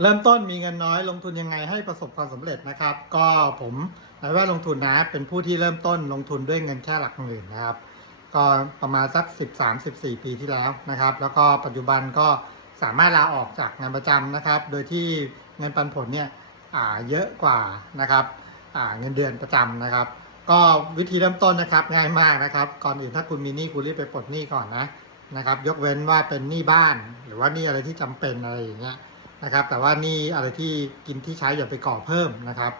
เริ่มต้นมีเงินน้อยลงทุนยังไงให้ประสบความสำเร็จนะครับ ก็ผมในแวดลงทุนนะเป็นผู้ที่เริ่มต้นลงทุนด้วยเงินแค่หลักหมื่นนะครับ ก็ประมาณสัก 13 14 ปีที่แล้วนะครับ แล้วก็ปัจจุบันก็สามารถลาออกจากงานประจำนะครับ โดยที่เงินปันผลเนี่ยเยอะกว่านะครับเงินเดือนประจำนะครับ ก็วิธีเริ่มต้นนะครับง่ายมากนะครับ ก่อนอื่นถ้าคุณมีหนี้คุณรีบไปปลดหนี้ก่อนนะนะครับ ยกเว้นว่าเป็นหนี้บ้าน หรือว่าหนี้อะไรที่จำเป็นอะไรอย่างเงี้ย นะครับ แต่ว่านี่อะไรที่กินที่ใช้อย่าไปก่อเพิ่มนะครับ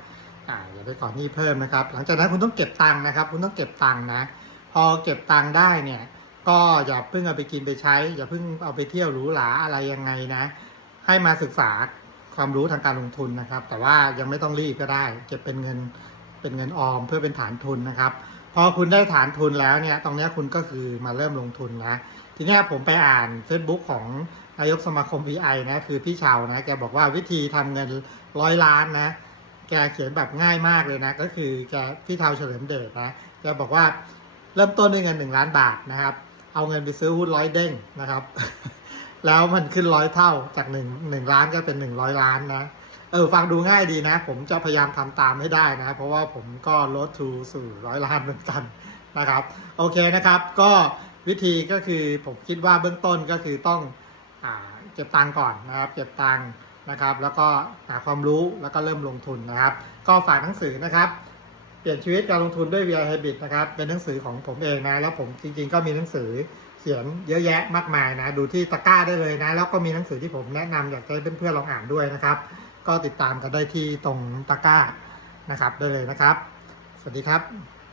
อ่าอย่าไปก่อหนี้เพิ่มนะครับ หลังจากนั้นคุณต้องเก็บตังค์นะครับ คุณต้องเก็บตังค์นะ พอเก็บตังค์ได้เนี่ย ก็อย่าเพิ่งเอาไปกินไปใช้ อย่าเพิ่งเอาไปเที่ยวหรูหราอะไรยังไงนะ ให้มาศึกษาความรู้ทางการลงทุนนะครับ แต่ว่ายังไม่ต้องรีบก็ได้ เก็บเป็นเงินเป็นเงินออมเพื่อเป็นฐานทุนนะครับ พอคุณได้ฐานทุนแล้วเนี่ย ตรงนี้คุณก็คือมาเริ่มลงทุนนะ ทีนี้ผมไปอ่าน Facebook ของนายกสมาคม VI นะ คือพี่ชาวนะ แกบอกว่าวิธีทำเงินร้อยล้านนะ แกเขียนแบบง่ายมากเลยนะ ก็คือแกพี่เทาเฉลิมเดชนะ แกบอกว่าเริ่มต้นด้วยเงินหนึ่งล้านบาทนะครับ เอาเงินไปซื้อหุ้นร้อยเด้งนะครับ แล้วมันขึ้นร้อยเท่าจากหนึ่งหนึ่งล้านก็เป็นหนึ่งร้อยล้านนะ เออฟังดูง่ายดีนะ ผมจะพยายามทำตามให้ได้นะ เพราะว่าผมก็ลดทูสู่ร้อยล้านเหมือนกันนะครับ โอเคนะครับ ก็วิธีก็คือผมคิดว่าเบื้องต้นก็คือต้องอเก็บตังก่อนนะครับ เก็บตังนะครับ แล้วก็หาความรู้แล้วก็เริ่มลงทุนนะครับ ก็ฝากหนังสือนะครับ เปลี่ยนชีวิตการลงทุนด้วย VI Habit นะครับ เป็นหนังสือของผมเองนะ แล้วผมจริงๆ ก็มีหนังสือเขียนเยอะแยะมากมายนะ ดูที่ตะกร้าได้เลยนะ แล้วก็มีหนังสือที่ผมแนะนำอยากให้เพื่อนๆลองอ่านด้วยนะครับ ก็ติดตามกันได้ที่ตรงตะกร้านะครับได้เลยนะครับ สวัสดีครับ